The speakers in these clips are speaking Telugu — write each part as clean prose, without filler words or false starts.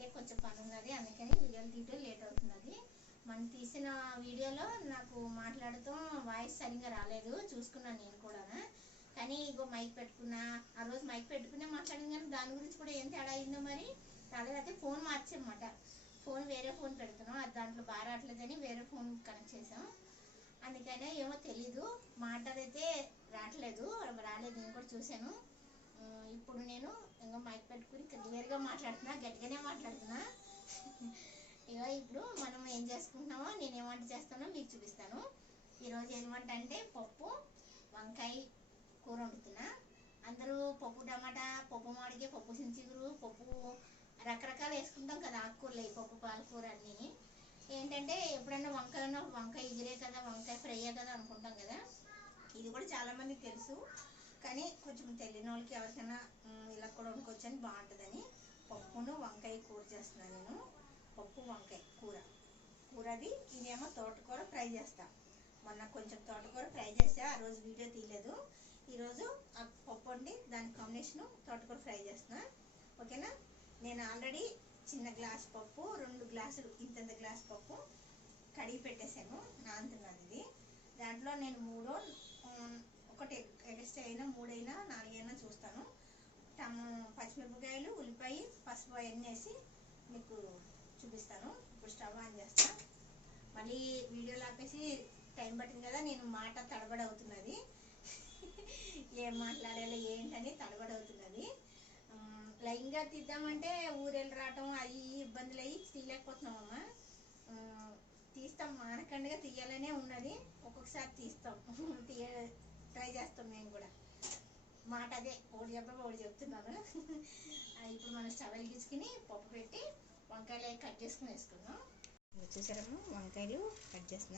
అయితే కొంచెం పని ఉన్నది, అందుకని వీడియోలు తీయడం లేట్ అవుతున్నది. మనం తీసిన వీడియోలో నాకు మాట్లాడుతూ వాయిస్ సరిగ్గా రాలేదు, చూసుకున్నాను నేను కూడా. కానీ ఇగో మైక్ పెట్టుకున్నా, ఆ రోజు మైక్ పెట్టుకునే మాట్లాడింది, కానీ దాని గురించి కూడా ఏం తేడా అయిందో మరి రాలేదు. అయితే ఫోన్ మార్చామన్నమాట, ఫోన్ వేరే ఫోన్ పెడుతున్నాం, అది దాంట్లో బాగా రావట్లేదని వేరే ఫోన్ కనెక్ట్ చేసాం. అందుకనే ఏమో తెలీదు, మాటలైతే రావట్లేదు, రాలేదు, నేను కూడా చూశాను. ఇప్పుడు నేను ఇంకా మైక్ పెట్టుకుని క్లియర్గా మాట్లాడుతున్నా, గట్టిగానే మాట్లాడుతున్నా. ఇక ఇప్పుడు మనం ఏం చేసుకుంటున్నామో, నేను ఏం వంట చేస్తానో మీకు చూపిస్తాను. ఈరోజు ఏం వంట అంటే పప్పు వంకాయ కూర వండుతున్నా. అందరూ పప్పు టమాటా, పప్పు మామిడికాయ, పప్పు చింతచిగురు, పప్పు రకరకాలు వేసుకుంటాం కదా, ఆకుకూరలు, పప్పు పాలకూర అన్నీ. ఏంటంటే ఎప్పుడన్నా వంకాయ ఉన్నప్పుడు వంకాయ ఎగిరే కదా, వంకాయ ఫ్రైయే కదా అనుకుంటాం కదా. ఇది కూడా చాలామందికి తెలుసు, కానీ కొంచెం తెలియని వాళ్ళకి ఎవరికైనా ఇలా కూడా వండుకోవచ్చని బాగుంటుందని పప్పును వంకాయ కూర చేస్తున్నాను నేను. పప్పు వంకాయ కూరది. ఇదేమో తోటకూర ఫ్రై చేస్తా. మొన్న కొంచెం తోటకూర ఫ్రై చేసా, ఆ రోజు వీడియో తీయలేదు. ఈరోజు ఆ పప్పు వండి దాని కాంబినేషను తోటకూర ఫ్రై చేస్తున్నా, ఓకేనా. నేను ఆల్రెడీ చిన్న గ్లాస్ పప్పు, 2 గ్లాసులు ఇంత గ్లాస్ పప్పు కడిగి పెట్టేశాను, నానుతున్నది ఇది. దాంట్లో నేను ఒకటి ఎక్స్ట్రా అయినా 3 అయినా 4 అయినా చూస్తాను. పచ్చిమిరపకాయలు, ఉల్లిపాయ, పసుపు అవన్నీ వేసి మీకు చూపిస్తాను. ఇప్పుడు స్టవ్ ఆన్ చేస్తా. మళ్ళీ వీడియోలు ఆపేసి టైం పట్టింది కదా, నేను మాట తడబడవుతున్నది. ఏం మాట్లాడాలో ఏంటని తడబడవుతున్నది. లైన్గా తీద్దామంటే ఊరెళ్ళి రావటం అవి ఇబ్బందులు అయ్యి తీయలేకపోతున్నామమ్మా. తీస్తాం, మానకండగా తీయాలనే ఉన్నది, ఒక్కొక్కసారి తీస్తాం, ట్రై చేస్తాం మేము కూడా. మాట అదే, ఒకటి చెప్పగా ఒకటి చెప్తున్నాను. ఇప్పుడు మనం స్టవ్ వెలిగించుకుని పప్పు పెట్టి వంకాయలు కట్ చేసుకుని వేసుకుందాం. చూసారమ్మా, వంకాయలు కట్ చేసిన,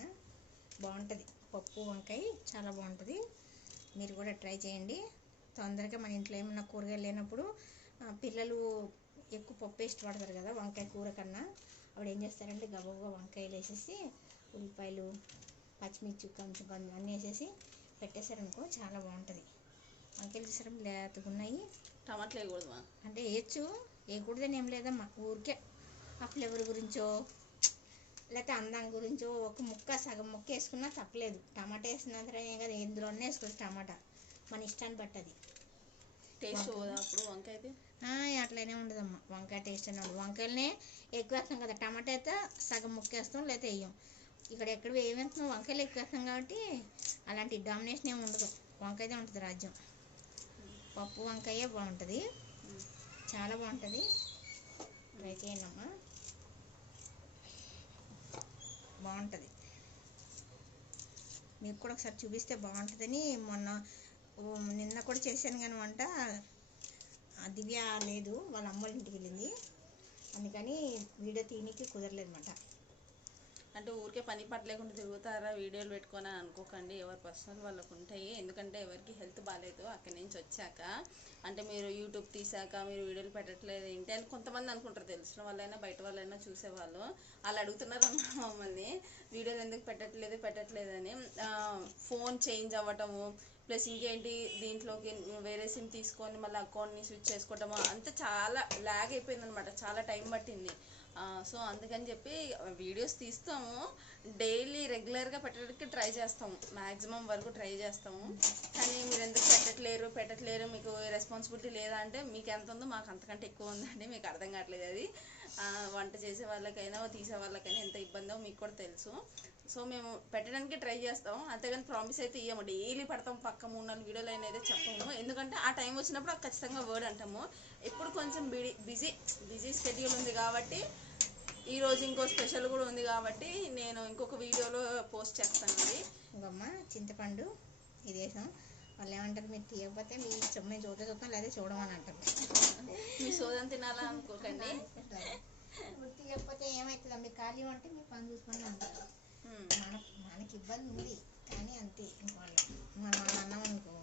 బాగుంటుంది పప్పు వంకాయ, చాలా బాగుంటుంది. మీరు కూడా ట్రై చేయండి. తొందరగా మన ఇంట్లో ఏమన్నా కూరగాయలు లేనప్పుడు పిల్లలు ఎక్కువ పప్పు ఇష్టపడతారు కదా వంకాయ కూర కన్నా. అప్పుడు ఏం చేస్తారంటే గబగబా వంకాయలు వేసేసి ఉల్లిపాయలు, పచ్చిమిర్చి కొంచెం అన్నీ వేసేసి పెట్టేశారనుకో చాలా బాగుంటుంది. వంకాయలు చూసారా లేతగా ఉన్నాయి. టమాటాలు వేయకూడదు అంటే వేయచ్చు, వేయకూడదని ఏం లేదమ్మా, ఊరికే ఆ ఫ్లేవర్ గురించో లేకపోతే అందం గురించో ఒక ముక్క సగం ముక్క వేసుకున్నా తప్పలేదు. టమాటా వేసినంతనే కదా, ఎందులోనే వేసుకోవచ్చు టమాటా, మన ఇష్టాన్ని బట్టి. టేస్ట్ అప్పుడు వంకాయ అట్లనే ఉండదమ్మా, వంకాయ టేస్ట్ అనే ఉండదు. వంకాయలనే ఎక్కువ వేస్తాం కదా, టమాటా అయితే సగం ముక్క వేస్తాం లేకపోతే వేయం. ఇక్కడ ఎక్కడ ఏమేస్తున్నాం, వంకాయలు ఎక్కువ వేస్తాం కాబట్టి అలాంటి డామినేషన్ ఏమి ఉండదు, వంకాయదే ఉంటుంది రాజ్యం. పప్పు వంకాయ బాగుంటుంది, చాలా బాగుంటుంది, ట్రై చేయండి అమ్మా, బాగుంటుంది. మీకు కూడా ఒకసారి చూపిస్తే బాగుంటుందని నిన్న కూడా చేశాను కానీ వంట. దివ్య లేదు, వాళ్ళ అమ్మ వాళ్ళ ఇంటికి వెళ్ళింది, అందుకని వీడియో తీయడానికి కుదరలేదు అన్నమాట. అంటే ఊరికే పని పట్టలేకుండా తిరుగుతారా వీడియోలు పెట్టుకొని అనుకోకండి, ఎవరి పర్సనల్ వాళ్ళకు ఉంటాయి. ఎందుకంటే ఎవరికి హెల్త్ బాగాలేదు అక్కడి నుంచి వచ్చాక, అంటే మీరు యూట్యూబ్ తీసాక మీరు వీడియోలు పెట్టట్లేదు ఏంటి అని కొంతమంది అనుకుంటారు, తెలిసిన వాళ్ళైనా బయట వాళ్ళైనా చూసేవాళ్ళు వాళ్ళు అడుగుతున్నారు అన్నమాట మమ్మల్ని, వీడియోలు ఎందుకు పెట్టట్లేదని. ఫోన్ చేంజ్ అవ్వటము, ప్లస్ ఇంకేంటి దీంట్లోకి వేరే సిమ్ తీసుకొని మళ్ళీ అకౌంట్ని స్విచ్ చేసుకోవటము, అంతా చాలా ల్యాగ్ అయిపోయింది అనమాట, చాలా టైం పట్టింది. సో అందుకని చెప్పి వీడియోస్ తీస్తాము, డైలీ రెగ్యులర్గా పెట్టడానికి ట్రై చేస్తాము, మ్యాక్సిమం వరకు ట్రై చేస్తాము. కానీ మీరు ఎందుకు పెట్టట్లేరు మీకు రెస్పాన్సిబిలిటీ లేదా అంటే, మీకు ఎంత ఉందో మాకు అంతకంటే ఎక్కువ ఉందండి, మీకు అర్థం కావట్లేదు అది. వంట చేసే వాళ్ళకైనా తీసే వాళ్ళకైనా ఎంత ఇబ్బందో మీకు కూడా తెలుసు. సో మేము పెట్టడానికి ట్రై చేస్తాం, అంతేగాని ప్రామిస్ అయితే ఇవ్వము, డైలీ పడతాం పక్క 3-4 వీడియోలు అనేది చెప్పము. ఎందుకంటే ఆ టైం వచ్చినప్పుడు ఖచ్చితంగా వర్డ్ అంటాము. ఇప్పుడు కొంచెం బిజీ షెడ్యూల్ ఉంది కాబట్టి, ఈరోజు ఇంకో స్పెషల్ కూడా ఉంది కాబట్టి నేను ఇంకొక వీడియోలో పోస్ట్ చేస్తానండి. ఇంకమ్మ చింతపండు ఇది వేసాం, వాళ్ళు ఏమంటారు మీరు తీయకపోతే మీ ఇష్టం, మేము చూద్దాం లేదా చూడమని అంటారు. మీ సోదం తినాలా అనుకోకండి, తీయకపోతే ఏమవుతుందా, మీకు ఖాళీ అంటే మీ పని చూసుకొని అంటారు. మనకి ఇబ్బంది ఉంది కానీ అంతే, మన అన్నం అనుకో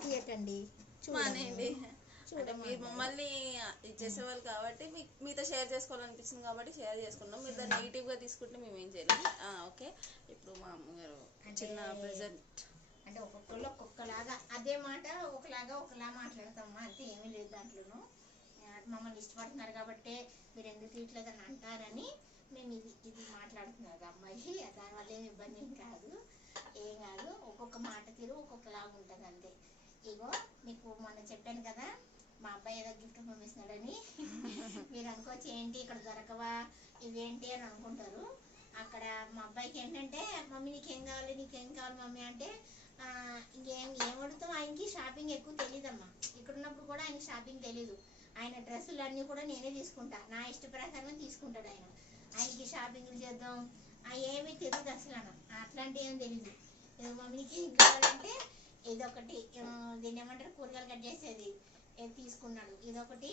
తీయకండి చూడండి. అంటే మీరు మమ్మల్ని చేసేవాళ్ళు కాబట్టి మీతో షేర్ చేసుకోవాలనిపిస్తుంది కాబట్టి షేర్ చేసుకున్నాం, మీరు దాన్ని నెగిటివ్గా తీసుకుంటే మేము ఏం చేయలేము. ఓకే, ఇప్పుడు మా అమ్మగారు చిన్న ప్రెజెంట్ అంటే ఒక్కొక్కళ్ళు ఒక్కొక్కలాగా, అదే మాట ఒకలా మాట్లాడతామా, అంతే, ఏమీ లేదు దాంట్లోనూ. మమ్మల్ని ఇష్టపడుతున్నారు కాబట్టి తీయట్లేదని అంటారని మేము ఇది మాట్లాడుతున్నారు అమ్మాయి. దానివల్ల ఏమి ఇబ్బంది ఏం కాదు, ఒక్కొక్క మాట తీరు ఒక్కొక్కలాగా ఉంటుంది అంతే. ఇగో మీకు మొన్న చెప్పాను కదా మా అబ్బాయి ఏదో గిఫ్ట్ పంపిస్తున్నాడని. మీరు అనుకోవచ్చు ఏంటి ఇక్కడ దొరకవా ఇవేంటి అని అనుకుంటారు. అక్కడ మా అబ్బాయికి ఏంటంటే మమ్మీ నీకేం కావాలి మమ్మీ అంటే ఏం అడుగుతాం. ఆయనకి షాపింగ్ ఎక్కువ తెలియదమ్మా. ఇక్కడ ఉన్నప్పుడు కూడా ఆయనకి షాపింగ్ తెలీదు. ఆయన డ్రెస్సులు అన్నీ కూడా నేనే తీసుకుంటా, నా ఇష్ట ప్రకారమే తీసుకుంటాడు ఆయన. ఆయనకి షాపింగ్లు చేద్దాం ఏమీ తెలియదు అసలు. అట్లాంటి ఏం తెలీదు. మమ్మీకి ఏం కావాలంటే ఇదొకటి, దీన్ని ఏమంటారు కూరగాయలు కట్ చేసేది తీసుకున్నాడు. ఇదొకటి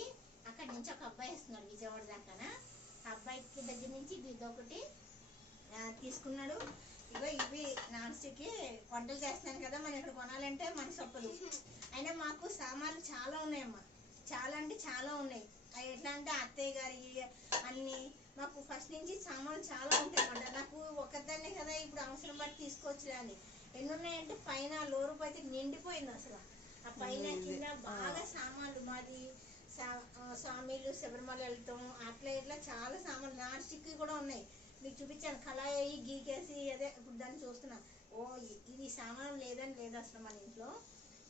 అక్కడి నుంచి ఒక అబ్బాయి వస్తున్నాడు విజయవాడ దాకా. ఆ అబ్బాయికి దగ్గర నుంచి ఇదొకటి తీసుకున్నాడు. ఇగో ఇవి నాన్ స్టిక్ వంటలు చేస్తున్నాను కదా, మనం ఇక్కడ కొనాలంటే మన సొప్పదు. అయినా మాకు సామాన్లు చాలా ఉన్నాయమ్మా, చాలా అంటే చాలా ఉన్నాయి. అవి ఎట్లా అంటే అత్తయ్య గారి అన్ని మాకు ఫస్ట్ నుంచి సామాన్లు చాలా ఉంటాయి అన్నమాట. నాకు ఒకదాన్నే కదా ఇప్పుడు అవసరం బట్టి తీసుకోవచ్చులే అని. ఎన్ని ఉన్నాయంటే పైన లోరుపు అయితే నిండిపోయింది అసలు. ఆ పైన కింద బాగా సామాన్లు, మాది స్వామిలు శబరిమల వెళ్తాం అట్లా ఇట్లా చాలా సామాన్లు. నాన్ స్టిక్ కూడా ఉన్నాయి, మీకు చూపించాను. కళాయి గీకేసి అదే ఇప్పుడు దాన్ని చూస్తున్నా. ఇది సామాన్ లేదని లేదు అసలు మన ఇంట్లో.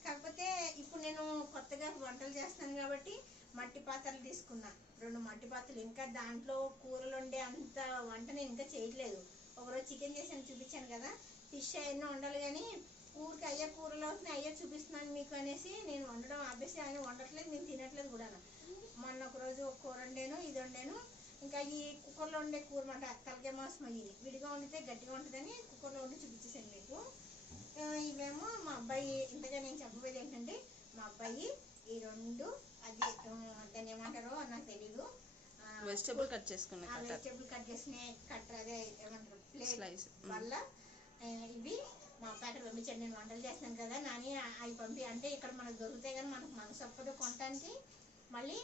కాకపోతే ఇప్పుడు నేను కొత్తగా వంటలు చేస్తాను కాబట్టి మట్టి పాత్రలు తీసుకున్నా, 2 మట్టి పాత్రలు. ఇంకా దాంట్లో కూరలు వండే అంత వంట నేను ఇంకా చేయట్లేదు. ఒకరోజు చికెన్ చేసాను చూపించాను కదా, ఫిష్ అయినా వండాలి కానీ ఊరికి అయ్యే కూరలు అవుతున్నాయి, అయ్యే చూపిస్తున్నాను మీకు అనేసి నేను వండడం ఆపేసి ఆయన వండట్లేదు, నేను తినట్లేదు కూడా. మొన్న ఒకరోజు కూర వండాను, ఇది వండాను. ఇంకా ఈ కుక్కర్లో ఉండే కూర మాట తలకాయ మాంసం అయ్యి విడిగా వండితే గట్టిగా ఉంటుందని కుక్కర్లో వండి చూపించేసాను మీకు. ఇవేమో మా అబ్బాయి. ఇంతగా నేను చెప్పబోయేది ఏంటంటే మా అబ్బాయి ఈ 2 అది దాన్ని ఏమంటారో నాకు తెలీదు, వెజిటబుల్ కట్ చేసుకునే కట్టర్ అదే ఏమంటారు ప్లేట్ వల్ల ఇవి మా అబ్బాయి అక్కడ పంపించాడు. నేను వంటలు చేస్తున్నాను కదా నాని అవి పంపి అంటే ఇక్కడ మనకు దొరుకుతాయి కానీ మనకు మనసు ఒప్పదు కొనటానికి. మళ్ళీ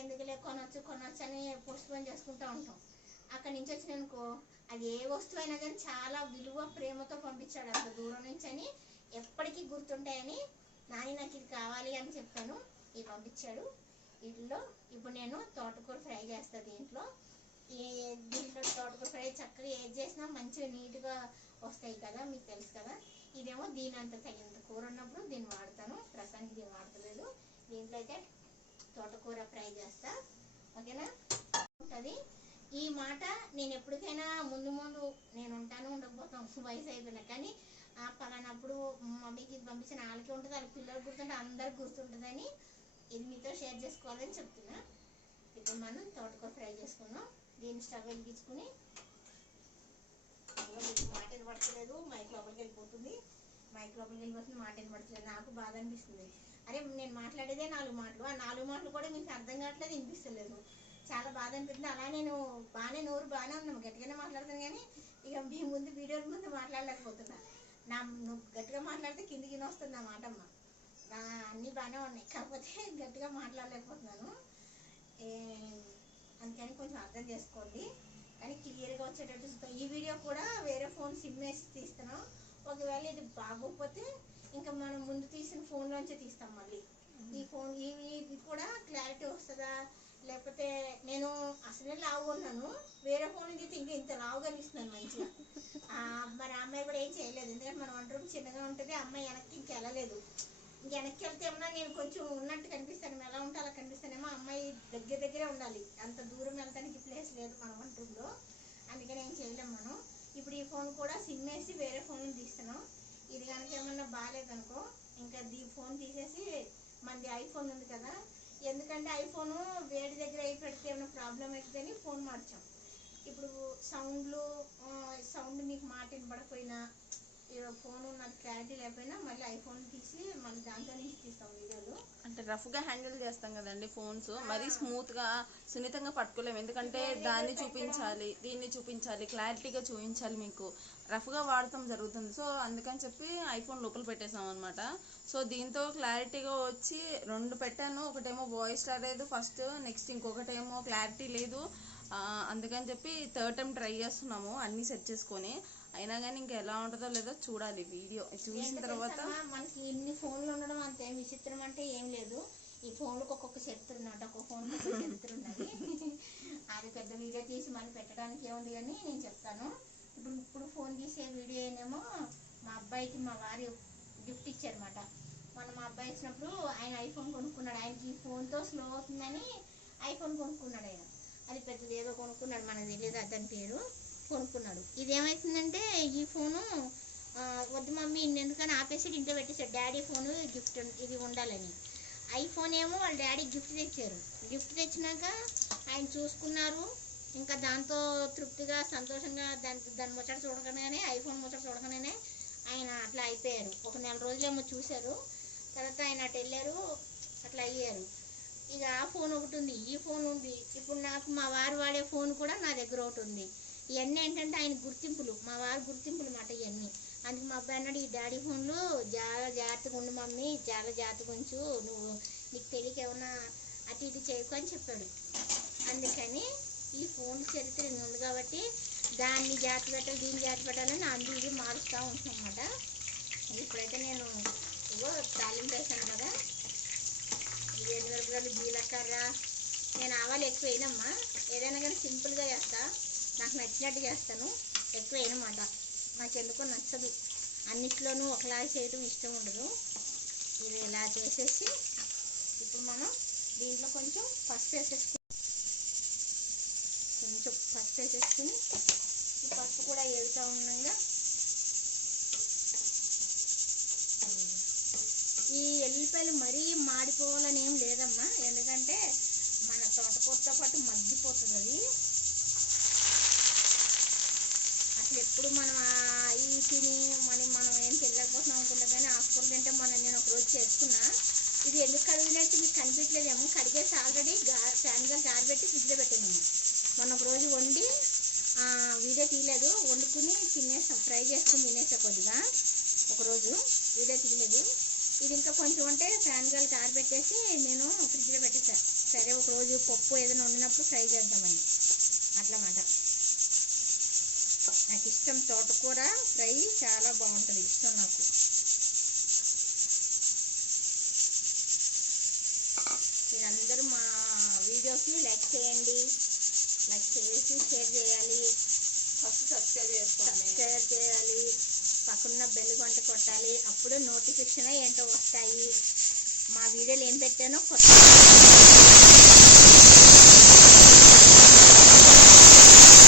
ఎందుకులే కొనొచ్చు అని పోస్ట్పోన్ చేసుకుంటూ ఉంటాం. అక్కడి నుంచి వచ్చినానుకో అది ఏ వస్తువు అయినా కానీ చాలా విలువ ప్రేమతో పంపించాడు అంత దూరం నుంచి అని, ఎప్పటికీ గుర్తుంటాయని. నాని నాకు ఇది కావాలి అని చెప్పాను, ఇవి పంపించాడు. వీటిలో ఇప్పుడు నేను తోటకూర ఫ్రై చేస్తాను. దీంట్లో తోటకూర ఫ్రై చక్కగా ఏది చేసినా మంచిగా నీట్గా వస్తాయి కదా, మీకు తెలుసు కదా. ఇదేమో దీని అంత తగినంత కూర ఉన్నప్పుడు దీన్ని వాడతాను, ప్రస్తుతానికి దీన్ని వాడతలేదు. దీంట్లో అయితే తోటకూర ఫ్రై చేస్తా, ఓకేనా. ఉంటుంది ఈ మాట నేను ఎప్పటికైనా ముందు నేను ఉంటాను ఉండకపోతాం వయసు అయిపోయినా కానీ పలానప్పుడు మమ్మీకి ఇది పంపించిన వాళ్ళకి ఉంటుంది, వాళ్ళ పిల్లలకు గుర్తుంటే అందరికి గుర్తుంటుందని ఇది మీతో షేర్ చేసుకోవాలని చెప్తున్నా. ఇప్పుడు మనం తోటకూర ఫ్రై చేసుకున్నాం. దీన్ని స్టవ్ వెలిగించుకుని మాట వినబడతలేదు, మైక్ లోపలికి వెళ్ళిపోతుంది, మాట వినబడతలేదు. నాకు బాధ అనిపిస్తుంది. అరే నేను మాట్లాడేదే 4 మాటలు, ఆ 4 మాటలు కూడా మీకు అర్థం కావట్లేదు, వినిపిస్తలేదు. చాలా బాధ అనిపిస్తుంది. అలా నేను నోరు బాగానే ఉన్నాము, గట్టిగానే మాట్లాడుతాను కానీ ఇక మీ ముందు వీడియోల ముందు మాట్లాడలేకపోతున్నా. నువ్వు గట్టిగా మాట్లాడితే కిందికి వస్తుంది నా మాట అమ్మ. అన్నీ బాగానే ఉన్నాయి కాకపోతే గట్టిగా మాట్లాడలేకపోతున్నాను. అందుకని కొంచెం అర్థం చేసుకోండి. కానీ క్లియర్గా వచ్చేటట్టు చూస్తాం. ఈ వీడియో కూడా వేరే ఫోన్ సిమ్ వేసి తీస్తున్నాం. ఒకవేళ ఇది బాగోకపోతే ఇంకా మనం ముందు తీసిన ఫోన్లోంచే తీస్తాం. మళ్ళీ ఈ ఫోన్ ఇవి కూడా క్లారిటీ వస్తుందా లేకపోతే నేను అసలే లావు ఉన్నాను, వేరే ఫోన్ తీస్తే ఇంకా ఇంత లావుగా అనిపిస్తున్నాను మంచిగా. మరి అమ్మాయి కూడా ఏం చేయలేదు, ఎందుకంటే మన వంట రూమ్ చిన్నగా ఉంటుంది. అమ్మాయి వెనక్కి ఇంక వెళ్ళలేదు. ఇంక వెనక్కి వెళ్తే ఏమన్నా నేను కొంచెం ఉన్నట్టు కనిపిస్తాను, ఎలా ఉంటే అలా కనిపిస్తానేమో. అమ్మాయి దగ్గరే ఉండాలి, అంత దూరం వెళ్తానికి ప్లేస్ లేదు మన వంట రూమ్లో, అందుకని ఏం చేయలేము మనం. ఇప్పుడు ఈ ఫోన్ కూడా సిమ్ వేసి వేరే ఫోన్ తీస్తున్నాం. ఇది కనుక ఏమన్నా బాగాలేదనుకో ఇంకా ఫోన్ తీసేసి మనది ఐఫోన్ ఉంది కదా, ఎందుకంటే ఐఫోను వేడి దగ్గర అయి పెడితే ఏమైనా ప్రాబ్లం అవుతుందని ఫోన్ మార్చాం. ఇప్పుడు సౌండ్ మీకు మాట వినపడకపోయినా ఫోన్ నాకు క్లారిటీ లేకపోయినా మళ్ళీ ఐఫోన్ తీసి మళ్ళీ దాంతో నుంచి తీస్తాం వీడియోలు. అంటే రఫ్గా హ్యాండిల్ చేస్తాం కదండి ఫోన్స్, మరీ స్మూత్గా సున్నితంగా పట్టుకోలేము. ఎందుకంటే దాన్ని చూపించాలి, దీన్ని చూపించాలి, క్లారిటీగా చూపించాలి, మీకు రఫ్గా వాడటం జరుగుతుంది. సో అందుకని చెప్పి ఐఫోన్ లోపల పెట్టేసాం అనమాట. సో దీంతో క్లారిటీగా వచ్చి 2 పెట్టాను, ఒకటేమో వాయిస్ రాలేదు ఫస్ట్, నెక్స్ట్ ఇంకొకటేమో క్లారిటీ లేదు. అందుకని చెప్పి 3rd టైం ట్రై చేస్తున్నాము అన్నీ సెట్ చేసుకొని. అయినా కానీ ఇంకా ఎలా ఉంటుందో లేదో చూడాలి. వీడియో చూసిన తర్వాత మనకి ఇన్ని ఫోన్లు ఉండడం అంతే విచిత్రం అంటే ఏం లేదు. ఈ ఫోన్లకు ఒక్కొక్క చరిత్ర ఉన్నట్టు, ఒక్కొక్క ఫోన్కి ఒక్కొక్క చరిత్ర ఉన్నది. అది చెప్పడానికి ఏముంది కానీ నేను చెప్తాను. ఇప్పుడు ఫోన్ తీసే వీడియో ఏమో మా అబ్బాయికి మా వారి గిఫ్ట్ ఇచ్చారన్నమాట. మనం మా అబ్బాయి వచ్చినప్పుడు ఆయన ఐఫోన్ కొనుక్కున్నాడు. ఆయనకి ఈ ఫోన్తో స్లో అవుతుందని ఐఫోన్ కొనుక్కున్నాడు. ఆయన అది పెద్దది ఏదో కొనుక్కున్నాడు, మనకు తెలియదు దాని పేరు. కొనుక్కున్నాడు. ఇదేమవుతుందంటే ఈ ఫోను వద్దు మమ్మీ ఎందుకని ఆపేసి ఇంట్లో పెట్టేశాడు. డాడీ ఫోను గిఫ్ట్ ఇది ఉండాలని. ఐఫోన్ ఏమో వాళ్ళ డాడీ గిఫ్ట్ తెచ్చారు. గిఫ్ట్ తెచ్చినాక ఆయన చూసుకున్నారు. ఇంకా దాంతో తృప్తిగా సంతోషంగా దాని ముచ్చట చూడగానే, ఐఫోన్ ముచ్చట చూడగానే ఆయన అట్లా అయిపోయారు. ఒక నెల రోజులేమో చూశారు. తర్వాత ఆయన అటు వెళ్ళారు, అట్లా అయ్యారు. ఇక ఆ ఫోన్ ఒకటి ఉంది, ఈ ఫోన్ ఉంది. ఇప్పుడు నాకు మా వారు వాడే ఫోన్ కూడా నా దగ్గర ఒకటి ఉంది. ఇవన్నీ ఏంటంటే ఆయన గుర్తింపులు, మా వారి గుర్తింపులు మాట ఇవన్నీ. అందుకు మా అబ్బాయి అన్నాడు, ఈ డాడీ ఫోన్లు చాలా జాగ్రత్తగా ఉండు మమ్మీ, చాలా జాగ్రత్తగా ఉంచు, నువ్వు నీకు తెలియక ఏమన్నా అటు ఇటు చేయకు అని చెప్పాడు. అందుకని ఈ ఫోన్ చరిత్ర ఉంది కాబట్టి దాన్ని జాగ్రత్త పెట్టాలి, దీన్ని జాగ్రత్త పెట్టాలని అందు ఇది మారుస్తూ ఉంటున్నాం అన్నమాట. ఇప్పుడైతే నేను ఇగో తాలింపు వేసాను కదా, ఇది ఎండుమిరపకాయలు, జీలకర్ర. నేను ఆవాలు ఎక్కువ వేయనమ్మా, ఏదైనా కానీ సింపుల్గా చేస్తా, నాకు నచ్చినట్టు చేస్తాను. ఎక్కువ వేయనమాట, నాకు ఎందుకో నచ్చదు. అన్నిట్లోనూ ఒకలాగా చేయడం ఇష్టం ఉండదు. ఇది ఇలా చేసేసి ఇప్పుడు మనం దీంట్లో కొంచెం పసుపు వేసేసుకుని ఈ పసుపు కూడా వేగుతూ ఉండగా ఈ ఎల్లిపాయలు మరీ మాడిపోవాలని ఏం లేదమ్మా, ఎందుకంటే మన తోటకూరతో పాటు మగ్గిపోతుంది అది. అసలు ఎప్పుడు మనం ఈ తిని మనం ఏం తినలేకపోతున్నాం అనుకుంటాం, కానీ ఆకుకూరలు తింటే నేను ఒకరోజు చేసుకున్నా. ఇది ఎందుకు కడిగినట్టు మీకు కనిపించలేదేమో, కడిగేసి ఆల్రెడీ ఫ్యాన్ గాలి ఆరబెట్టి ఫ్రిడ్జ్లో పెట్టానమ్మా. మొన్న ఒకరోజు వండి వీడియో తీయలేదు, వండుకుని తినేసాం, ఫ్రై చేసుకుని తినేసా కొద్దిగా. ఒకరోజు వీడియో తీయలేదు. ఇది ఇంకా కొంచెం ఉంటే ఫ్యాన్ గాలికి ఆరబెట్టేసి నేను ఫ్రిడ్జ్లో పెట్టేసా. సరే ఒకరోజు పప్పు ఏదైనా వండినప్పుడు ఫ్రై చేద్దామని అట్లమాట. నాకు ఇష్టం తోటకూర ఫ్రై, చాలా బాగుంటుంది, ఇష్టం నాకు. మీరందరూ మా వీడియోకి లైక్ చేయండి, లైక్ చేసి షేర్ చేయాలి, ఫస్ట్ సబ్స్క్రైబ్ చేయాలి, పక్కన బెల్ గంట కొట్టాలి. అప్పుడు నోటిఫికేషన్ ఏంటో వస్తాయి. మా వీడియోలు ఏం పెట్టానో కొత్త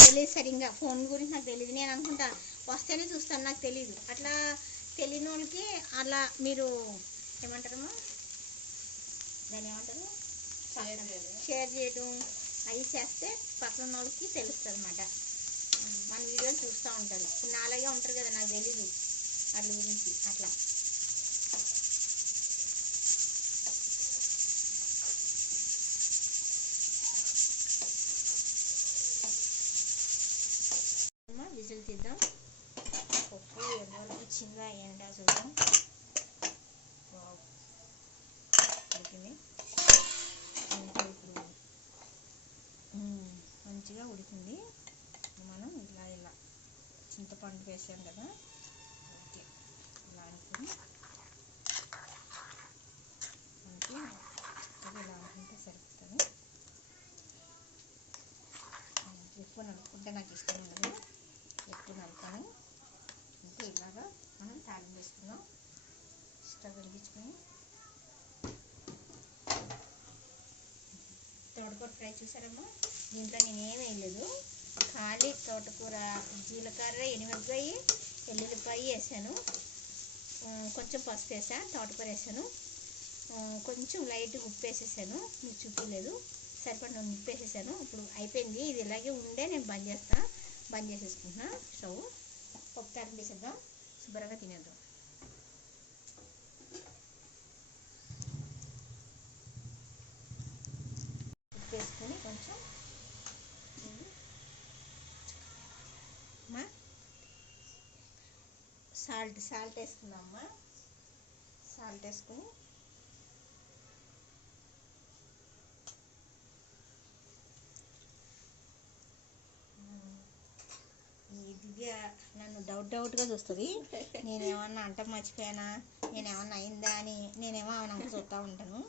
తెలియదు, సరిగ్గా ఫోన్ గురించి నాకు తెలియదు. నేను అనుకుంటా వస్తేనే చూస్తాను, నాకు తెలీదు. అట్లా తెలియని వాళ్ళకి అలా మీరు ఏమంటారమ్మా, దాన్ని ఏమంటారు, షేర్ చేయడం అవి చేస్తే పక్కన వాళ్ళకి తెలుస్తుంది అన్నమాట. మన వీడియోలు చూస్తూ ఉంటారు. ఇప్పుడు నాలాగే ఉంటారు కదా, నాకు తెలీదు వాళ్ళ గురించి. అట్లా విజిల్ తీద్దాం. పప్పు ఎంతవరకు వచ్చిందా ఏంటా చూద్దాం. ఉడికింది, ఇప్పుడు మంచిగా ఉడికింది. మనం ఇలా చింతపండు వేసాం కదా, ఓకే ఇలా అనుకుని మనకి ఇలా అనుకుంటే సరిపోతుంది. ఎక్కువ నలుపుకుంటే నాకు ఇష్టం ఉండదు, ఎక్కువ నలుపుతాను. అంటే ఇలాగా మనం తాలింపు వేసుకుందాం. స్టవ్ వెలిగించుకొని తోటకూర ఫ్రై చూసారమ్మా, దీంట్లో నేను ఏం వేయలేదు, ఖాళీ తోటకూర, జీలకర్ర, ఎనిమిరపకాయ, ఎల్లుల్లిపాయ వేసాను, కొంచెం పసుపు వేసా, తోటకూర వేసాను, కొంచెం లైట్గా ఉప్పు వేసేసాను, మీకు చూపించలేదు, సరిపడిన ఉప్పు వేసేసాను. ఇప్పుడు అయిపోయింది. ఇది ఇలాగే ఉండే నేను బంద్ చేసేసుకుంటున్నా స్టవ్. పప్పు తాలింపు వేసేద్దాం, శుభ్రంగా తినేద్దాం. ఉప్పు వేసుకొని కొంచెం సాల్ట్ వేసుకుందామమ్మా. సాల్ట్ వేసుకొని దివ్య నన్ను డౌట్గా చూస్తుంది. నేనేమన్నా అంట మర్చిపోయానా, నేనేమన్నా అయిందా అని నేనేమో ఆమె చూస్తూ ఉంటాను.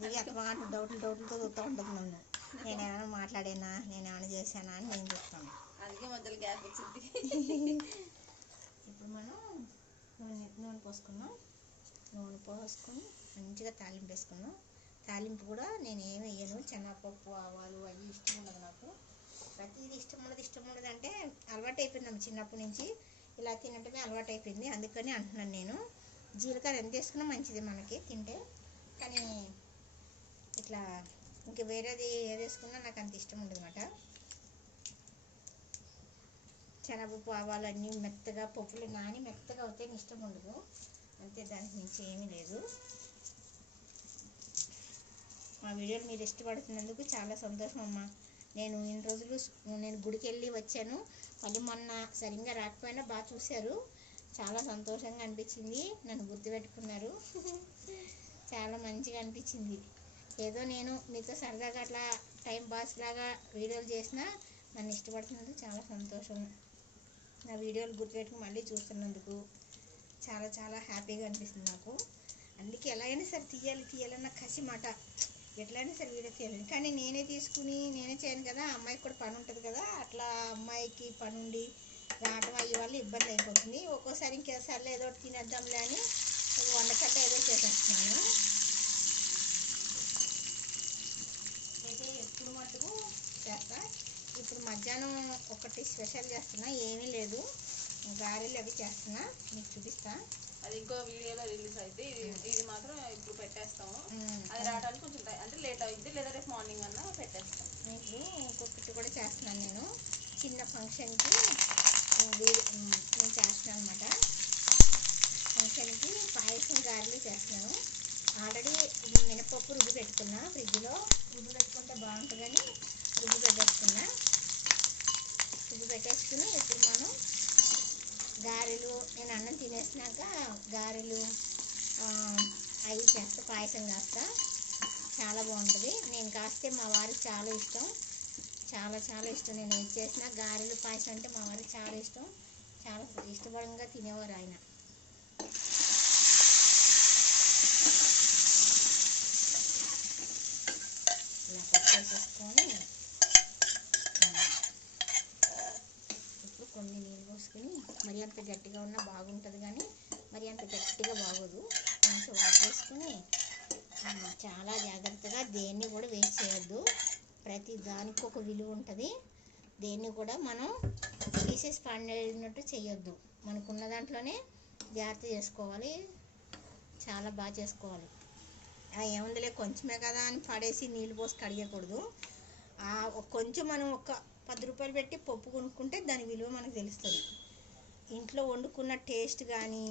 దివ్య అట్లా డౌట్లతో చూస్తూ ఉంటుంది నన్ను. నేనేమైనా మాట్లాడానా, నేనేమైనా చేశానా అని నేను చెప్తాను. అందుకే మధ్యలో గ్యాప్ వచ్చింది. ఇప్పుడు మనం నూనె పోసుకున్నాం. నూనె పోసుకొని మంచిగా తాలింపు వేసుకున్నాం. తాలింపు కూడా నేను ఏమి వేయను, శనగపప్పు ఆవాలు అవి ఇష్టం ఉండదు నాకు. ప్రతిదీ ఇష్టం ఉండదు అంటే అలవాటు అయిపోయింది చిన్నప్పటి నుంచి. ఇలా తినటమే అలవాటు అయిపోయింది, అందుకని అంటున్నాను నేను. జీలకర్ర ఎంత వేసుకున్నా మంచిది మనకి తింటే, కానీ ఇట్లా ఇంక వేరేది ఏది వేసుకున్నా నాకు అంత ఇష్టం ఉండదు అన్నమాట. శనగపప్పు ఆవాలు అన్నీ మెత్తగా పప్పులు నాని మెత్తగా అవుతే ఇష్టం ఉండదు, అంతే, దానికి మించి ఏమీ లేదు. మా వీడియోలు మీరు ఇష్టపడుతున్నందుకు చాలా సంతోషం అమ్మ. నేను ఇన్ని రోజులు నేను గుడికి వెళ్ళి వచ్చాను, మళ్ళీ మొన్న సరిగ్గా రాకపోయినా బాగా చూశారు, చాలా సంతోషంగా అనిపించింది. నన్ను గుర్తుపెట్టుకున్నారు, చాలా మంచిగా అనిపించింది. ఏదో నేను మీతో సరదాగా అట్లా టైం పాస్ లాగా వీడియోలు చేసినా నన్ను ఇష్టపడుతున్నందుకు చాలా సంతోషం. నా వీడియోలు గుర్తుపెట్టుకుని మళ్ళీ చూస్తున్నందుకు చాలా చాలా హ్యాపీగా అనిపిస్తుంది నాకు. అందుకే ఎలాగైనా సరే తీయాలన్న కసి మాట, ఎట్లయినా సరే వీడియో తీయాలి. కానీ నేనే తీసుకుని నేనే చేయను కదా, అమ్మాయికి కూడా పని ఉంటుంది కదా, అట్లా అమ్మాయికి పని ఉండి రావడం అయ్యే వల్ల ఇబ్బంది అయిపోతుంది. ఒక్కోసారి ఇంకేసారి ఏదో ఒకటి తినేద్దాంలే అని వండకట్ట ఏదో చేసేస్తున్నాను. అయితే ఎప్పుడు మటుకు చేస్తా. ఇప్పుడు మధ్యాహ్నం ఒకటి స్పెషల్ చేస్తున్నా, ఏమీ లేదు, గారెలు అవి చేస్తున్నా, మీకు చూపిస్తా. అది ఇంకో వీడియోలో రిలీజ్ అయితే ఇది మాత్రం ఇప్పుడు పెట్టేస్తాము. అది రావడానికి కొంచెం అంటే లేట్ అవుతుంది, లేదా రేపు మార్నింగ్ అన్నా పెట్టేస్తాం. ఇప్పుడు ఇంకొకటి కూడా చేస్తున్నాను నేను, చిన్న ఫంక్షన్కి నేను చేస్తున్నాను అనమాట. ఫంక్షన్కి పాయసం గారెలు చేస్తున్నాను. ఆల్రెడీ మినపప్పు రుబ్బి పెట్టుకున్నా, ఫ్రిడ్జ్లో రుబ్బి పెట్టుకుంటే బాగుంటుందని రుబ్బి పెట్టేసుకున్నా. రుబ్బి పెట్టేసుకుని ఇప్పుడు మనం గారెలు, నేను అన్నం తినేసినాక గారెలు అవి చేస్తా, పాయసం కాస్తా, చాలా బాగుంటుంది. నేను కాస్తే మా వారికి చాలా ఇష్టం, చాలా చాలా ఇష్టం. నేను ఏది చేసినా గారెలు పాయసం అంటే మా వారికి చాలా ఇష్టం, చాలా ఇష్టపడంగా తినేవారు ఆయన. ఇలా కట్ చేసేసుకొని ఇప్పుడు కొన్ని నీళ్ళు పోసుకొని, మరి అంత గట్టిగా ఉన్నా బాగుంటుంది కానీ మరి అంత గట్టిగా బాగోదు, కొంచెం వాటర్ వేసుకొని చాలా జాగ్రత్తగా దేన్ని కూడా వేస్ట్ చేయొద్దు. ప్రతి దానికి ఒక విలువ ఉంటుంది, దేన్ని కూడా మనం పీసెస్ పండినట్టు చేయొద్దు. మనకున్న దాంట్లోనే జాగ్రత్త చేసుకోవాలి, చాలా బాగా చేసుకోవాలి. ఏముందిలే కొంచెమే కదా అని పడేసి నీళ్ళు పోసి కడిగకూడదు. కొంచెం మనం ఒక 10 రూపాయలు పెట్టి పప్పు కొనుక్కుంటే దాని విలువ మనకు తెలుస్తుంది. ఇంట్లో వండుకున్న టేస్ట్ కానీ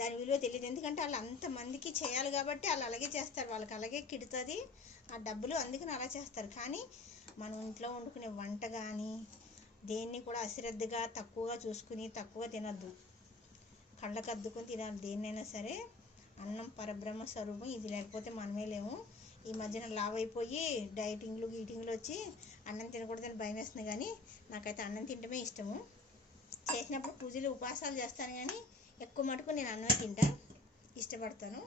దాని విలువ తెలియదు, ఎందుకంటే వాళ్ళు అంతమందికి చేయాలి కాబట్టి వాళ్ళు అలాగే చేస్తారు, వాళ్ళకి అలాగే కిడుతుంది ఆ డబ్బులు, అందుకని అలా చేస్తారు. కానీ మనం ఇంట్లో వండుకునే వంట కానీ దేన్ని కూడా అశ్రద్ధగా తక్కువగా చూసుకుని తక్కువ తినద్దు, కళ్ళకు అద్దుకొని తినాలి దేన్నైనా సరే. అన్నం పరబ్రహ్మ స్వరూపం, ఇది లేకపోతే మనమే లేము. ఈ మధ్యన లావ్ అయిపోయి డైటింగ్లు గీటింగ్లు వచ్చి అన్నం తినకూడదని భయం వేస్తుంది, కానీ నాకైతే అన్నం తినడమే ఇష్టము. చేసినప్పుడు పూజలు ఉపవాసాలు చేస్తాను, కానీ ఎక్కువ మటుకు నేను అన్నమే తింటా, ఇష్టపడతాను.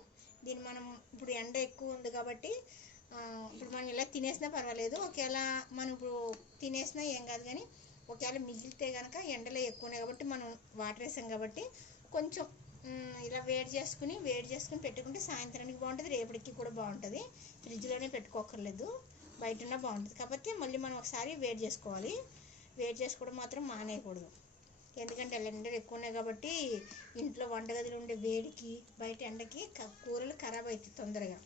దీన్ని మనం ఇప్పుడు ఎండ ఎక్కువ ఉంది కాబట్టి ఇప్పుడు మనం ఇలా తినేసినా పర్వాలేదు, ఒకవేళ మనం ఇప్పుడు తినేసినా ఏం కాదు, కానీ ఒకవేళ మిగిలితే కనుక ఎండలో ఎక్కువనే కాబట్టి మనం వాటర్ వేసాం కాబట్టి కొంచెం ఇలా వేడి చేసుకుని పెట్టుకుంటే సాయంత్రానికి బాగుంటుంది, రేపటికి కూడా బాగుంటుంది. ఫ్రిడ్జ్లోనే పెట్టుకోకర్లేదు, బయట ఉన్నా బాగుంటుంది. కాకపోతే మళ్ళీ మనం ఒకసారి వేడి చేసుకోవాలి, వేడి చేసుకోవడం మాత్రం మానేయకూడదు, ఎందుకంటే ఎండలు ఎక్కువ ఉన్నాయి కాబట్టి ఇంట్లో వంటగదిలో ఉండే వేడికి బయట ఎండకి కూరలు ఖరాబ్ అవుతాయి తొందరగా.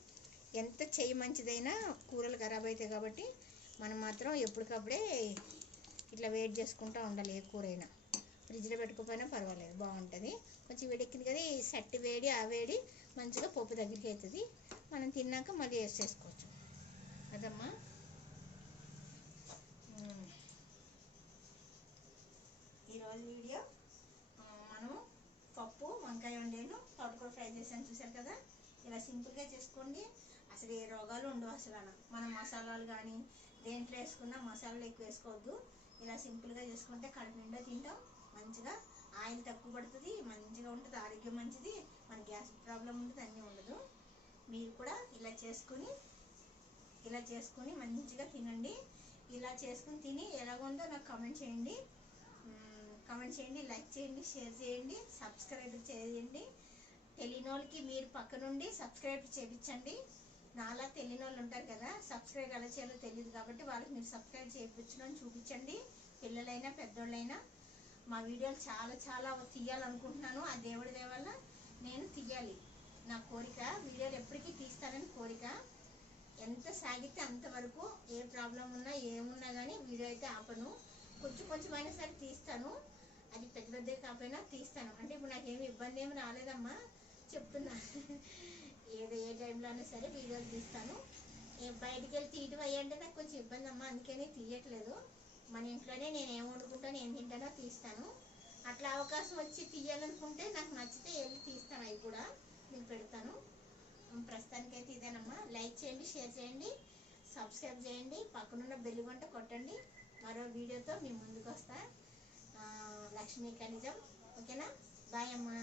ఎంత చెయ్యి మంచిదైనా కూరలు ఖరాబ్ అవుతాయి కాబట్టి మనం మాత్రం ఎప్పటికప్పుడే ఇట్లా వేడి చేసుకుంటూ ఉండాలి. ఏ కూర అయినా ఫ్రిడ్జ్లో పెట్టుకోకపోయినా పర్వాలేదు, బాగుంటుంది. కొంచెం వేడెక్కింది కదా, ఈ సట్టి వేడి ఆ వేడి మంచిగా పప్పు దగ్గరికి అవుతుంది, మనం తిన్నాక మళ్ళీ వేసేసుకోవచ్చు అదమ్మా. ఈరోజు వీడియో మనం పప్పు వంకాయ వండాను, తోటకూర ఫ్రై చేసాను, చూసారు కదా. ఇలా సింపుల్గా చేసుకోండి, అసలు ఏ రోగాలు ఉండవు. అసలు మనం మసాలాలు కానీ దేంట్లో వేసుకున్నా మసాలాలు ఎక్కువ వేసుకోవద్దు. ఇలా సింపుల్గా చేసుకుంటే కడుపు నిండా తింటాం, మంచిగా ఆయిల్ తక్కువ పడుతుంది, మంచిగా ఉంటుంది, ఆరోగ్యం మంచిది, మన గ్యాస్ ప్రాబ్లం ఉంటుంది, అన్నీ ఉండదు. మీరు కూడా ఇలా చేసుకుని మంచిగా తినండి. చేసుకుని తిని ఎలాగుందో నాకు కామెంట్ చేయండి. లైక్ చేయండి, షేర్ చేయండి, సబ్స్క్రైబ్ చేయండి. తెలియని వాళ్ళకి మీరు పక్క నుండి సబ్స్క్రైబ్ చేయించండి. నాలా తెలియని వాళ్ళు ఉంటారు కదా, సబ్స్క్రైబ్ ఎలా చేయాలో తెలియదు కాబట్టి వాళ్ళకి మీరు సబ్స్క్రైబ్ చేయించడం చూపించండి. పిల్లలైనా పెద్దోళ్ళైనా మా వీడియోలు చాలా చాలా తీయాలనుకుంటున్నాను. ఆ దేవుడి దయ వల్ల నేను తీయాలి, నా కోరిక. వీడియోలు ఎప్పటికీ తీస్తానని కోరిక. ఎంత సాగితే అంతవరకు, ఏ ప్రాబ్లం ఉన్నా ఏమున్నా కానీ వీడియో అయితే ఆపను. కొంచెం కొంచెమైనా సరే తీస్తాను. అది పెద్ద పెద్దగా కాకపోయినా తీస్తాను. అంటే ఇప్పుడు నాకేమి ఇబ్బంది ఏమి రాలేదమ్మా, చెప్తున్నా. ఏ టైంలో అయినా సరే వీడియోలు తీస్తాను. బయటికి వెళ్ళి తీయటం అయ్యంటే నాకు కొంచెం ఇబ్బంది అమ్మా, అందుకని తీయట్లేదు. మన ఇంట్లోనే నేను ఏం వండుకుంటాను, ఏం తింటానో తీస్తాను. అట్లా అవకాశం వచ్చి తీయాలనుకుంటే నాకు నచ్చితే వెళ్ళి తీస్తాను, అవి కూడా మీకు పెడతాను. ప్రస్తుతానికైతే ఇదేనమ్మా. లైక్ చేయండి, షేర్ చేయండి, సబ్స్క్రైబ్ చేయండి, పక్కనున్న బెల్ గంట కొట్టండి. మరో వీడియోతో మీ ముందుకు వస్తా. లక్ష్మీ ఖనిజం. ఓకేనా? బాయ్ అమ్మా.